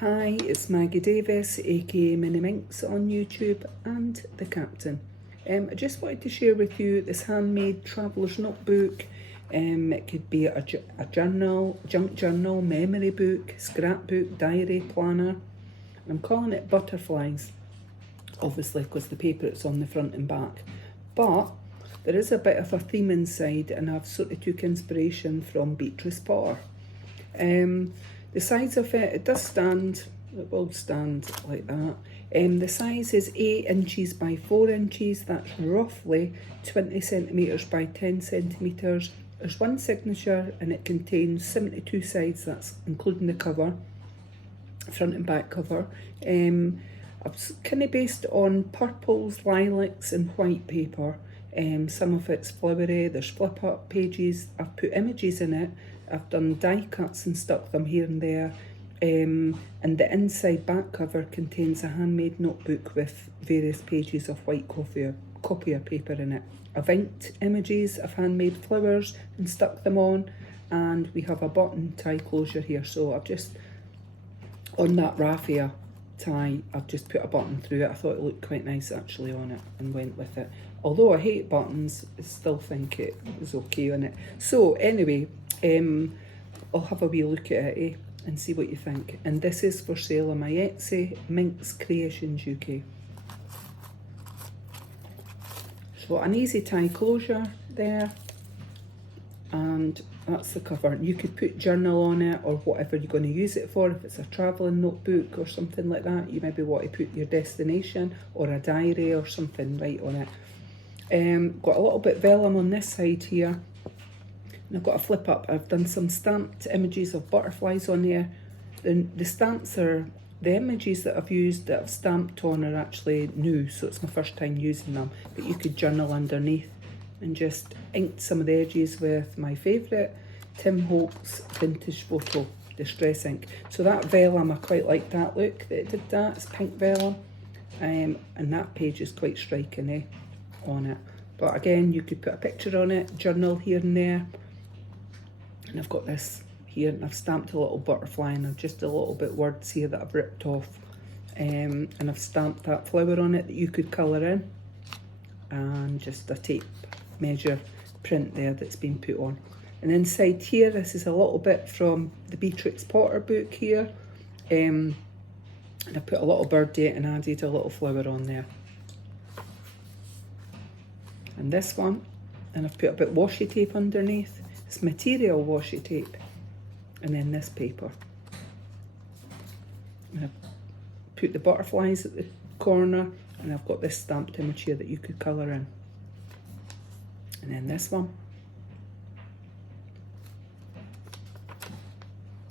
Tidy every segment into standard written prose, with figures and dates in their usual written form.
Hi, it's Maggie Davis, aka Mini Minx on YouTube, and the Captain. I just wanted to share with you this handmade traveller's notebook. It could be a journal, junk journal, memory book, scrapbook, diary, planner. I'm calling it Butterflies, obviously because the paper it's on the front and back. But there is a bit of a theme inside, and I've sort of took inspiration from Beatrice Potter. The size of it, it will stand like that. The size is 8 inches by 4 inches, that's roughly 20 centimetres by 10 centimetres. There's one signature and it contains 72 sides, that's including the cover, front and back cover. I've kind of based on purples, lilacs and white paper. Some of it's flowery, there's flip up pages, I've put images in it, I've done die cuts and stuck them here and there, and the inside back cover contains a handmade notebook with various pages of white copier paper in it. I've inked images of handmade flowers and stuck them on, and we have a button tie closure here, so I've just, on that raffia tie, I've just put a button through it. I thought it looked quite nice actually on it and went with it. Although I hate buttons, I still think it was okay on it. So anyway, I'll have a wee look at it and see what you think. And this is for sale on my Etsy, MinxCreationsUK. So an easy tie closure there, and that's the cover. You could put journal on it or whatever you're going to use it for. If it's a travelling notebook or something like that, you maybe want to put your destination or a diary or something right on it. Got a little bit vellum on this side here, and I've got a flip up. I've done some stamped images of butterflies on there. The stamps are, the images that I've used that I've stamped on are actually new, so it's my first time using them. But you could journal underneath, and just inked some of the edges with my favourite Tim Holtz vintage photo distress ink. So that vellum, I quite like that look that it did that. It's pink vellum, and that page is quite striking on it. But again, you could put a picture on it, journal here and there. And I've got this here, and I've stamped a little butterfly, and I've just a little bit words here that I've ripped off, and I've stamped that flower on it that you could colour in, and just a tape measure print there that's been put on. And inside here, this is a little bit from the Beatrice Potter book here, and I put a little bird date and added a little flower on there. And this one, and I've put a bit washi tape underneath. It's material washi tape, and then this paper. And I've put the butterflies at the corner, and I've got this stamped image here that you could colour in. And then this one.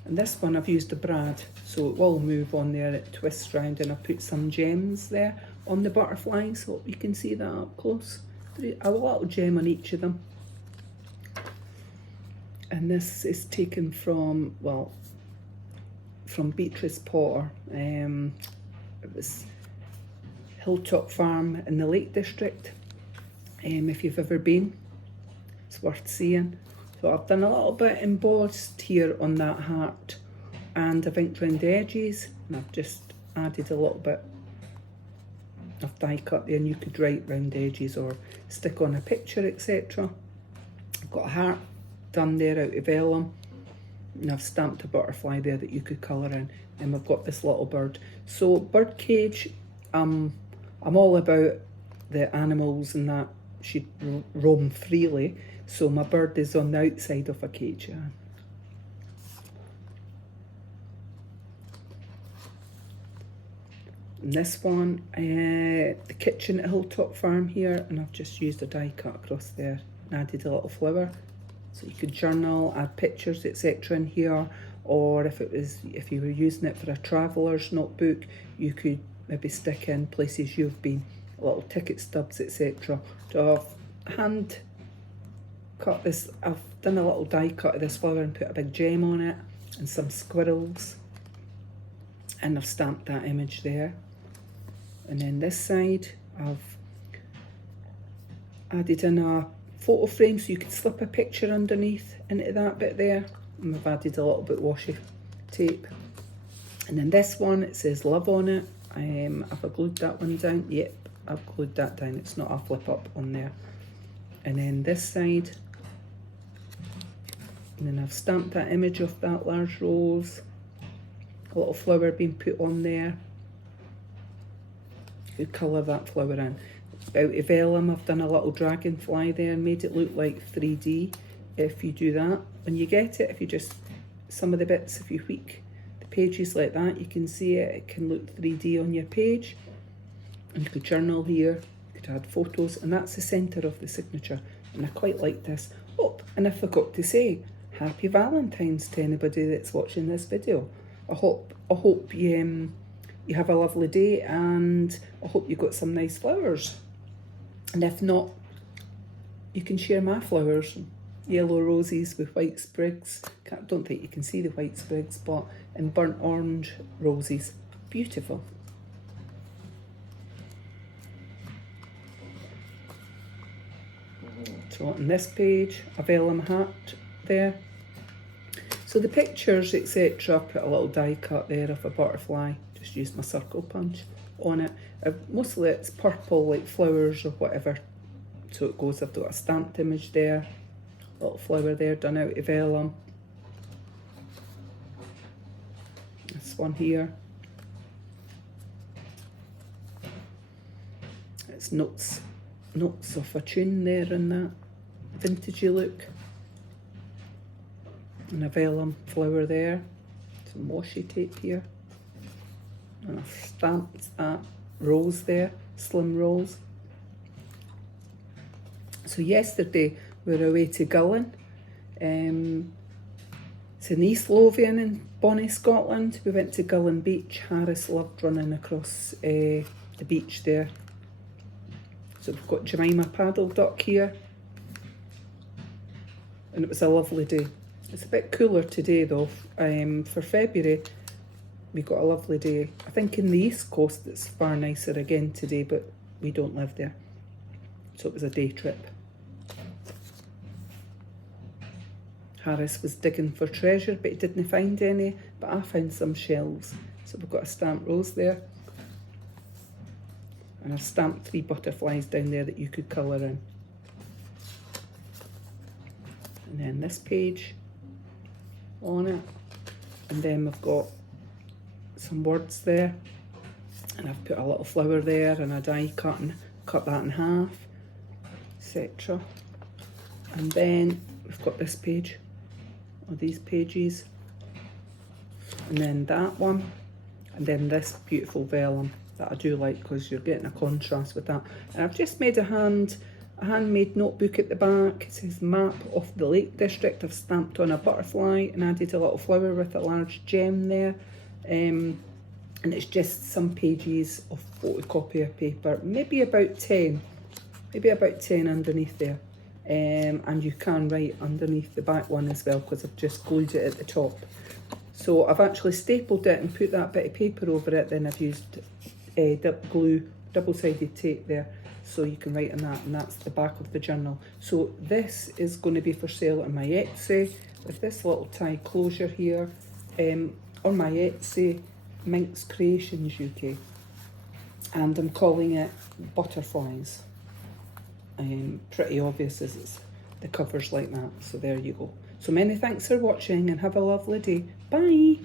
And this one I've used a brad, so it will move on there, it twists round, and I've put some gems there on the butterflies, so you can see that up close. A little gem on each of them. And this is taken from, well, from Beatrice Potter. It was Hilltop farm in the Lake District. If you've ever been, it's worth seeing. So I've done a little bit embossed here on that heart, and I've inked around the edges, and I've just added a little bit of die cut there, and you could write round the edges or stick on a picture, etc. I've got a heart done there out of vellum, and I've stamped a butterfly there that you could colour in, and we've got this little bird. So bird cage, I'm all about the animals and that should roam freely, so my bird is on the outside of a cage. Yeah. And this one, the kitchen at Hilltop farm here, and I've just used a die cut across there and added a little flower. So you could journal, add pictures, etc. in here, or if you were using it for a traveller's notebook, you could maybe stick in places you've been, little ticket stubs, etc. So I've hand cut this, I've done a little die cut of this flower and put a big gem on it and some squirrels, and I've stamped that image there. And then this side, I've added in a photo frame so you could slip a picture underneath into that bit there, and I've added a little bit washi tape. And then this one, it says love on it. Have I glued that one down? Yep, I've glued that down. It's not a flip up on there. And then this side, and then I've stamped that image of that large rose, a little flower being put on there. You could colour that flower in. Out of vellum, I've done a little dragonfly there and made it look like 3D. If you do that, when you get it, if you just, some of the bits, if you tweak the pages like that, you can see it, it can look 3D on your page. And you could journal here, you could add photos, and that's the centre of the signature. And I quite like this. Oh, and I forgot to say, Happy Valentine's to anybody that's watching this video. I hope you have a lovely day, and I hope you got some nice flowers. And if not, you can share my flowers. Yellow roses with white sprigs. Don't think you can see the white sprigs, but in burnt orange roses. Beautiful. So on this page, a vellum hat there. So the pictures, etc., put a little die cut there of a butterfly. Just use my circle punch on it. Mostly it's purple, like flowers or whatever. So it goes, I've got a stamped image there. Little flower there done out of vellum. This one here. It's notes of a tune there in that vintagey look. And a vellum flower there. Some washi tape here. And I've stamped that rose there, slim rose. So yesterday we were away to Gullin. It's in East Lothian in Bonnie, Scotland. We went to Gullin Beach. Harris loved running across the beach there. So we've got Jemima paddle duck here. And it was a lovely day. It's a bit cooler today though. For February, we got a lovely day. I think in the East Coast it's far nicer again today, but we don't live there. So it was a day trip. Harris was digging for treasure, but he didn't find any, but I found some shells. So we've got a stamped rose there. And I've stamped 3 butterflies down there that you could colour in. And then this page on it. And then we've got some words there. And I've put a little flower there and a die cut and cut that in half, etc. And then we've got this page, or these pages. And then that one. And then this beautiful vellum that I do like because you're getting a contrast with that. And I've just made a handmade notebook at the back. It says map of the Lake District. I've stamped on a butterfly and added a little flower with a large gem there. And it's just some pages of photocopier paper, maybe about 10 underneath there. And you can write underneath the back one as well because I've just glued it at the top. So I've actually stapled it and put that bit of paper over it. Then I've used glue, double-sided tape there, so you can write on that, and that's the back of the journal. So this is going to be for sale on my Etsy with this little tie closure here. On my Etsy, MinxCreationsUK, and I'm calling it Butterflies. Pretty obvious as it's the cover's like that. So there you go. So many thanks for watching and have a lovely day. Bye.